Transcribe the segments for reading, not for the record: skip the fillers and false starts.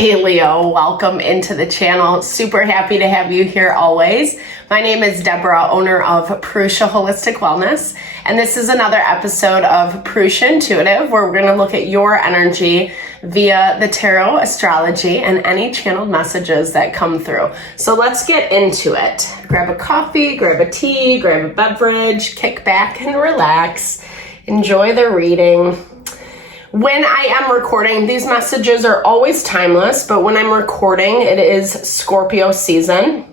Hey Leo, welcome into the channel. Super happy to have you here always. My name is Deborah, owner of Purusha Holistic Wellness, and this is another episode of Purusha Intuitive, where we're going to look at your energy via the tarot, astrology, and any channeled messages that come through. So let's get into it. Grab a coffee, grab a tea, grab a beverage, kick back and relax. Enjoy the reading. When I am recording, these messages are always timeless, but when I'm recording, it is Scorpio season.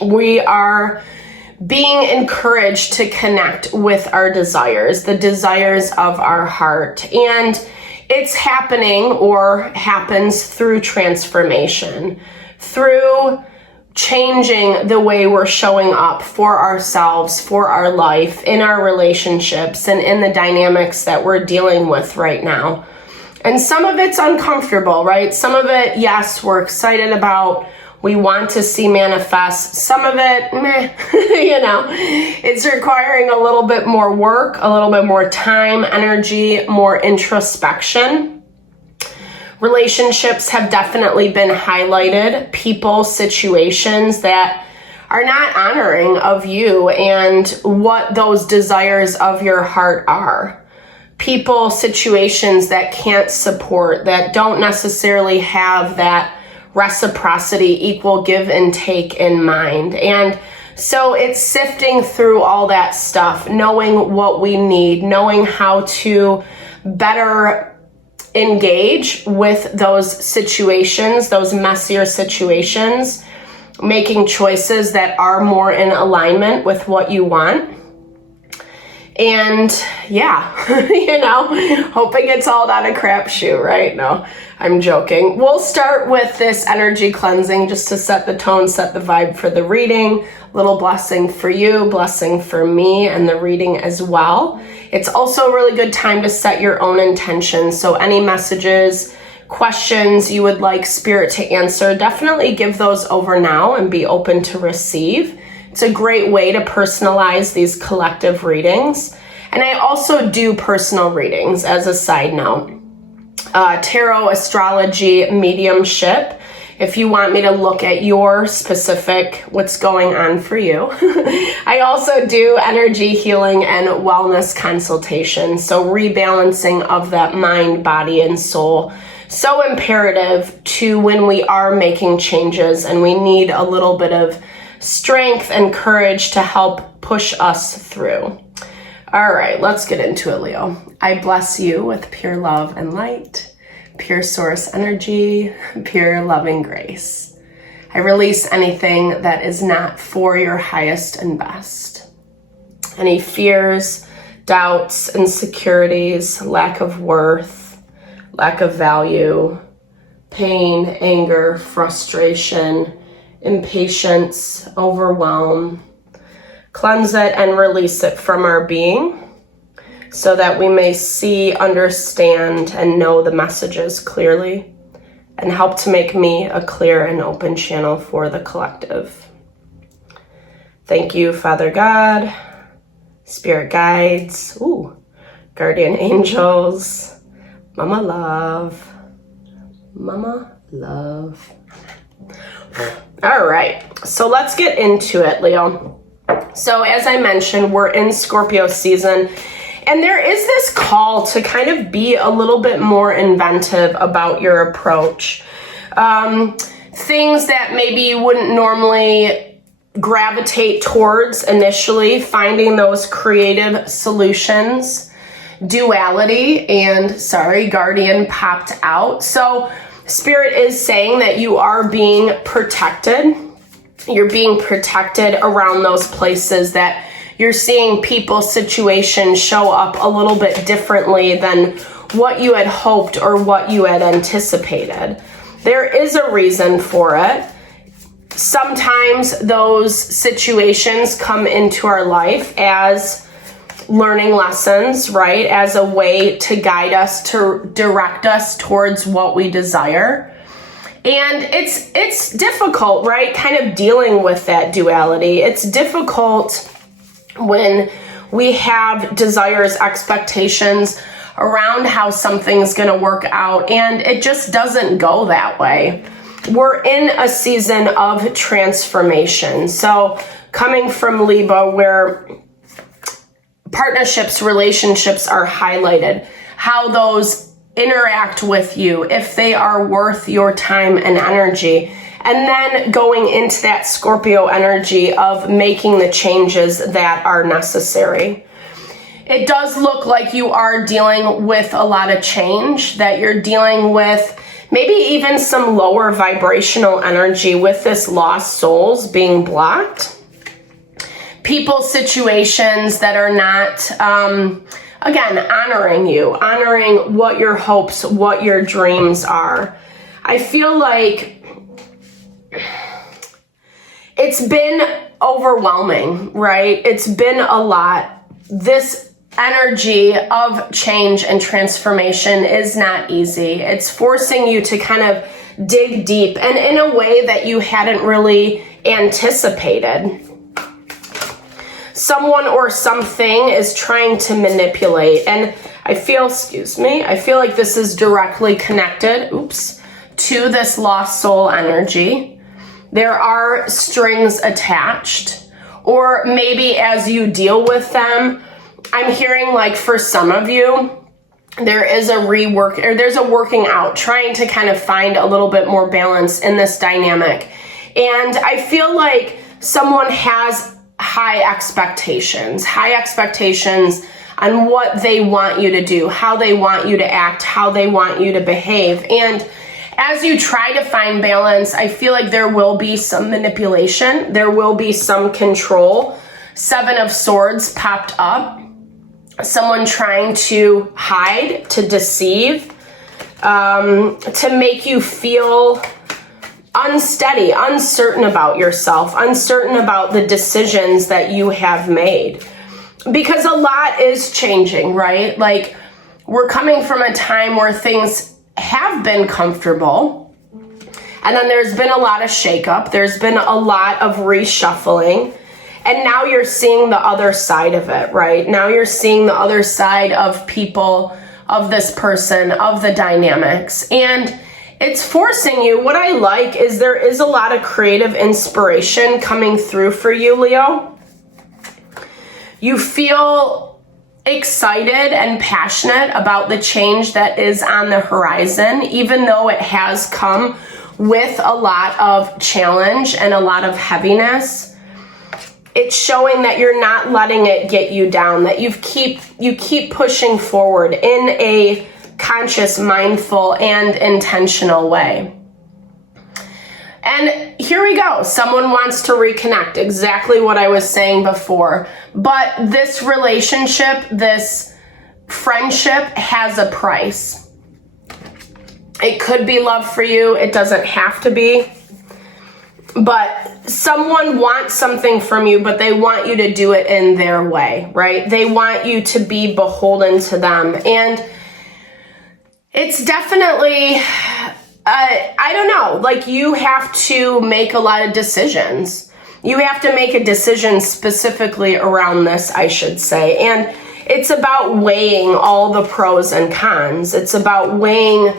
We are being encouraged to connect with our desires, the desires of our heart. And it's happening or happens through transformation, through changing the way we're showing up for ourselves, for our life, in our relationships, and in the dynamics that we're dealing with right now. And some of it's uncomfortable, right? Some of it, yes, we're excited about, we want to see manifest. Some of it, meh, it's requiring a little bit more work, a little bit more time, energy, more introspection. Relationships have definitely been highlighted. People, situations that are not honoring of you and what those desires of your heart are. People, situations that can't support, that don't necessarily have that reciprocity, equal give and take in mind. And so it's sifting through all that stuff, knowing what we need, knowing how to better engage with those situations, those messier situations, making choices that are more in alignment with what you want. And yeah, hoping it's all not a crapshoot, right? No, I'm joking. We'll start with this energy cleansing just to set the tone, set the vibe for the reading. Little blessing for you, blessing for me, and the reading as well. It's also a really good time to set your own intentions. So any messages, questions you would like Spirit to answer, definitely give those over now and be open to receive. It's a great way to personalize these collective readings. And I also do personal readings as a side note. Tarot, astrology, mediumship. If you want me to look at your specific, what's going on for you. I also do energy healing and wellness consultation. So rebalancing of that mind, body, and soul. So imperative to when we are making changes and we need a little bit of strength and courage to help push us through. All right, let's get into it, Leo. I bless you with pure love and light, pure source energy, pure loving grace. I release anything that is not for your highest and best. Any fears, doubts, insecurities, lack of worth, lack of value, pain, anger, frustration, impatience, overwhelm. Cleanse it and release it from our being so that we may see, understand, and know the messages clearly and help to make me a clear and open channel for the collective. Thank you, Father God, Spirit guides, guardian angels, Mama Love. All right, so let's get into it, Leo. So as I mentioned, we're in Scorpio season, and there is this call to kind of be a little bit more inventive about your approach. Things that maybe you wouldn't normally gravitate towards initially, finding those creative solutions. Duality and, guardian popped out. So Spirit is saying that you are being protected. You're being protected around those places that you're seeing people, situations show up a little bit differently than what you had hoped or what you had anticipated. There is a reason for it. Sometimes those situations come into our life as learning lessons, right? As a way to guide us, to direct us towards what we desire. And it's difficult, right? Kind of dealing with that duality. It's difficult when we have desires, expectations, around how something's going to work out, and it just doesn't go that way. We're in a season of transformation. So coming from Libra, where partnerships, relationships are highlighted, how those interact with you, if they are worth your time and energy. And then going into that Scorpio energy of making the changes that are necessary. It does look like you are dealing with a lot of change, that you're dealing with maybe even some lower vibrational energy with this lost souls being blocked. People, situations that are not, again, honoring you, honoring what your hopes, what your dreams are. I feel like it's been overwhelming, right? It's been a lot. This energy of change and transformation is not easy. It's forcing you to kind of dig deep and in a way that you hadn't really anticipated. Someone or something is trying to manipulate, and I feel like this is directly connected, to this lost soul energy. There are strings attached, or maybe as you deal with them, I'm hearing like for some of you, there is there's a working out, trying to kind of find a little bit more balance in this dynamic. And I feel like someone has high expectations on what they want you to do, how they want you to act, how they want you to behave. And as you try to find balance, I feel like there will be some manipulation. There will be some control. 7 of Swords popped up. Someone trying to hide, to deceive, to make you feel unsteady, uncertain about yourself, uncertain about the decisions that you have made. Because a lot is changing, right? Like, we're coming from a time where things have been comfortable, and then there's been a lot of shakeup, there's been a lot of reshuffling, and now you're seeing the other side of it, right? Now you're seeing the other side of people, of this person, of the dynamics, and it's forcing you. What I like is there is a lot of creative inspiration coming through for you, Leo. You feel excited and passionate about the change that is on the horizon, even though it has come with a lot of challenge and a lot of heaviness. It's showing that you're not letting it get you down, that you keep pushing forward in a conscious, mindful, and intentional way. And here we go. Someone wants to reconnect. Exactly what I was saying before. But this relationship, this friendship has a price. It could be love for you. It doesn't have to be. But someone wants something from you, but they want you to do it in their way, right? They want you to be beholden to them. And it's definitely, I don't know, like you have to make a lot of decisions. You have to make a decision specifically around this, I should say. And it's about weighing all the pros and cons. It's about weighing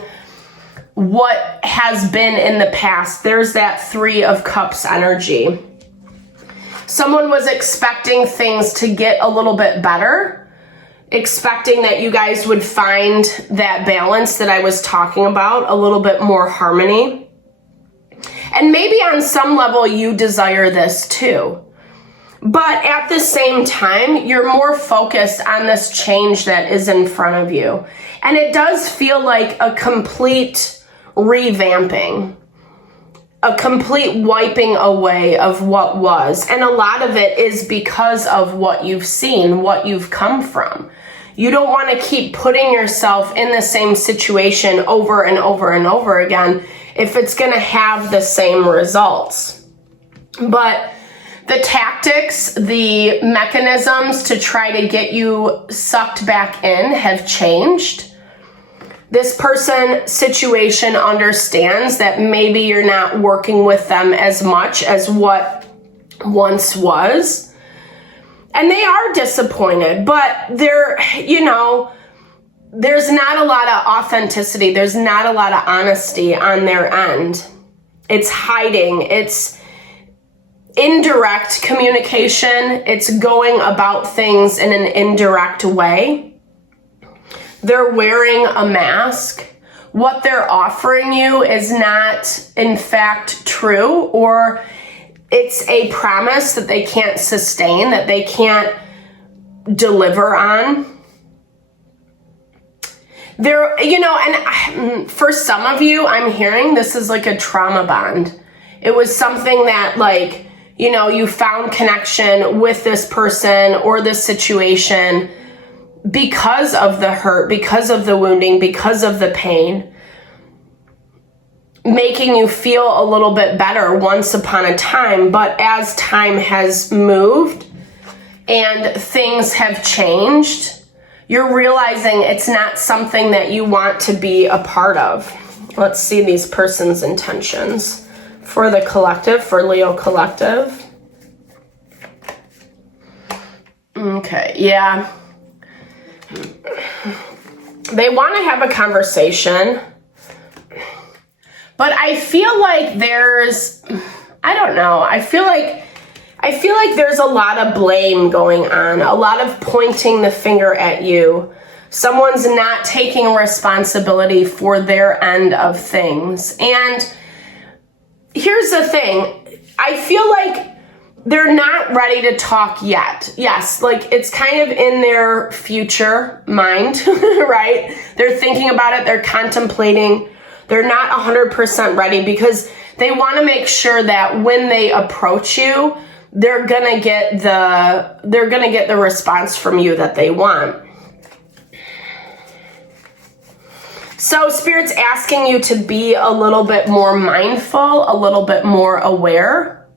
what has been in the past. There's that 3 of Cups energy. Someone was expecting things to get a little bit better, expecting that you guys would find that balance that I was talking about, a little bit more harmony. And maybe on some level you desire this too. But at the same time, you're more focused on this change that is in front of you. And it does feel like a complete revamping, a complete wiping away of what was. And a lot of it is because of what you've seen, what you've come from. You don't want to keep putting yourself in the same situation over and over and over again if it's going to have the same results. But the tactics, the mechanisms to try to get you sucked back in have changed. This person situation understands that maybe you're not working with them as much as what once was. And they are disappointed, but they're, there's not a lot of authenticity. There's not a lot of honesty on their end. It's hiding. It's indirect communication. It's going about things in an indirect way. They're wearing a mask. What they're offering you is not, in fact, true, or it's a promise that they can't sustain, that they can't deliver on. There, and for some of you, I'm hearing this is like a trauma bond. It was something that, like, you found connection with this person or this situation because of the hurt, because of the wounding, because of the pain, making you feel a little bit better once upon a time. But as time has moved and things have changed, you're realizing it's not something that you want to be a part of. Let's see these person's intentions for the collective, for Leo collective. Okay, yeah. They want to have a conversation, but I feel like I feel like there's a lot of blame going on, a lot of pointing the finger at you. Someone's not taking responsibility for their end of things. And here's the thing. I feel like they're not ready to talk yet. Yes, like it's kind of in their future mind, right? They're thinking about it. They're contemplating. They're not 100% ready because they want to make sure that when they approach you, they're gonna get the response from you that they want. So Spirit's asking you to be a little bit more mindful, a little bit more aware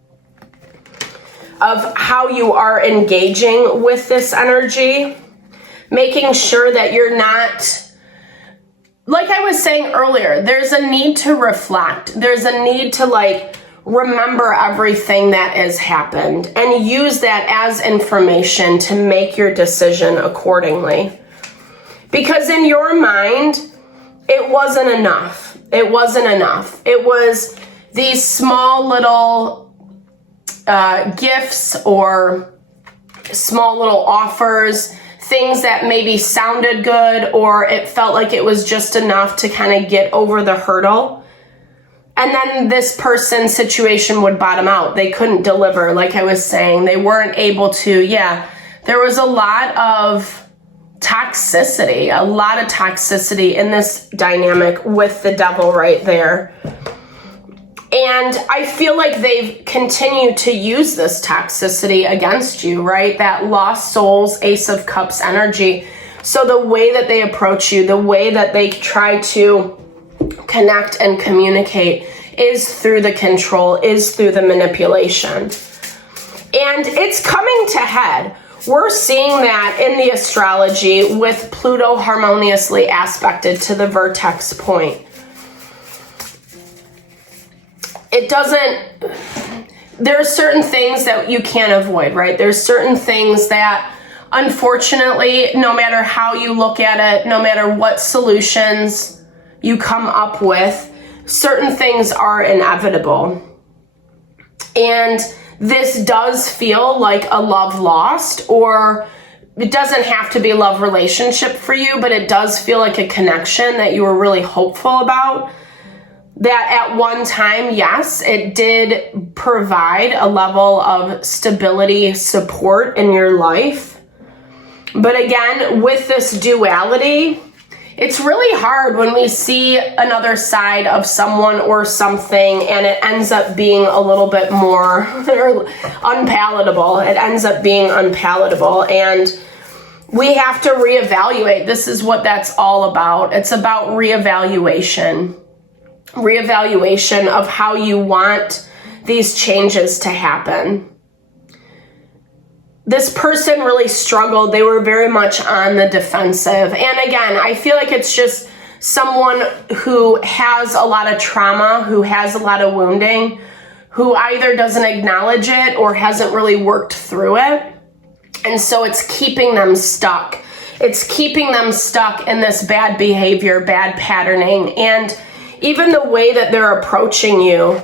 of how you are engaging with this energy, making sure that you're not, like I was saying earlier, there's a need to reflect. There's a need to remember everything that has happened and use that as information to make your decision accordingly. Because in your mind, it wasn't enough. It wasn't enough. It was these small little gifts or small little offers, things that maybe sounded good, or it felt like it was just enough to kind of get over the hurdle. And then this person's situation would bottom out. They couldn't deliver, like I was saying. They weren't able to, there was a lot of toxicity in this dynamic with the devil right there. And I feel like they've continued to use this toxicity against you, right? That lost souls, Ace of Cups energy. So the way that they approach you, the way that they try to connect and communicate is through the control, is through the manipulation. And it's coming to head. We're seeing that in the astrology with Pluto harmoniously aspected to the vertex point. There are certain things that you can't avoid, right? There's certain things that, unfortunately, no matter how you look at it, no matter what solutions you come up with, certain things are inevitable. And this does feel like a love lost, or it doesn't have to be a love relationship for you, but it does feel like a connection that you were really hopeful about. That at one time, yes, it did provide a level of stability, support in your life. But again, with this duality, it's really hard when we see another side of someone or something and it ends up being a little bit more unpalatable. It ends up being unpalatable, and we have to reevaluate. This is what that's all about. It's about reevaluation of how you want these changes to happen. This person really struggled. They were very much on the defensive. And again, I feel like it's just someone who has a lot of trauma, who has a lot of wounding, who either doesn't acknowledge it or hasn't really worked through it. And so it's keeping them stuck It's keeping them stuck in this bad behavior, bad patterning. And even the way that they're approaching you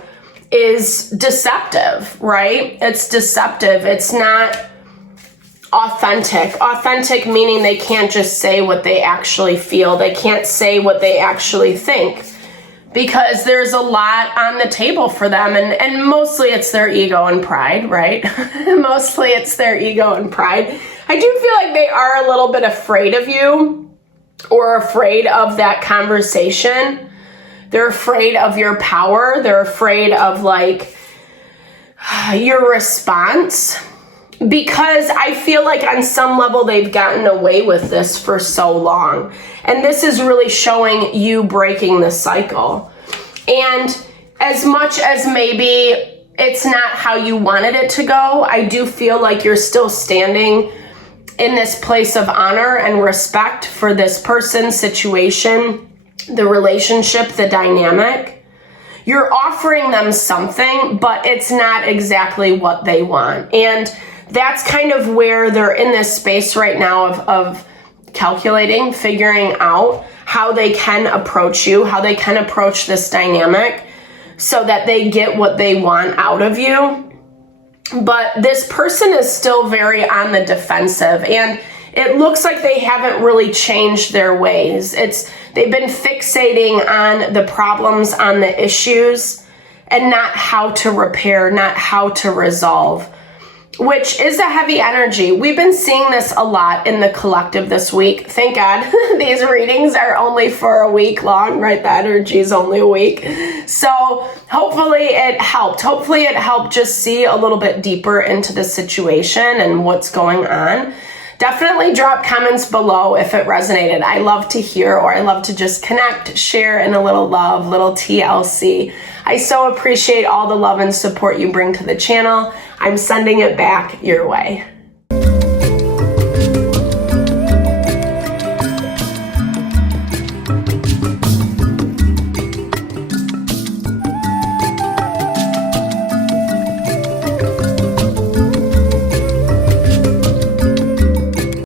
is deceptive, right? It's deceptive. It's not authentic. Authentic meaning they can't just say what they actually feel. They can't say what they actually think because there's a lot on the table for them. And mostly it's their ego and pride, right? Mostly it's their ego and pride. I do feel like they are a little bit afraid of you or afraid of that conversation. They're afraid of your power. They're afraid of like your response. Because I feel like on some level they've gotten away with this for so long. And this is really showing you breaking the cycle. And as much as maybe it's not how you wanted it to go, I do feel like you're still standing in this place of honor and respect for this person, situation, the relationship, the dynamic. You're offering them something, but it's not exactly what they want. And that's kind of where they're in this space right now of calculating, figuring out how they can approach you, how they can approach this dynamic so that they get what they want out of you. But this person is still very on the defensive, and it looks like they haven't really changed their ways. They've been fixating on the problems, on the issues, and not how to repair, not how to resolve, which is a heavy energy. We've been seeing this a lot in the collective this week. Thank God these readings are only for a week long, right? The energy is only a week. So hopefully it helped. Hopefully it helped just see a little bit deeper into the situation and what's going on. Definitely drop comments below if it resonated. I love to hear, or I love to just connect, share in a little love, little TLC. I so appreciate all the love and support you bring to the channel. I'm sending it back your way.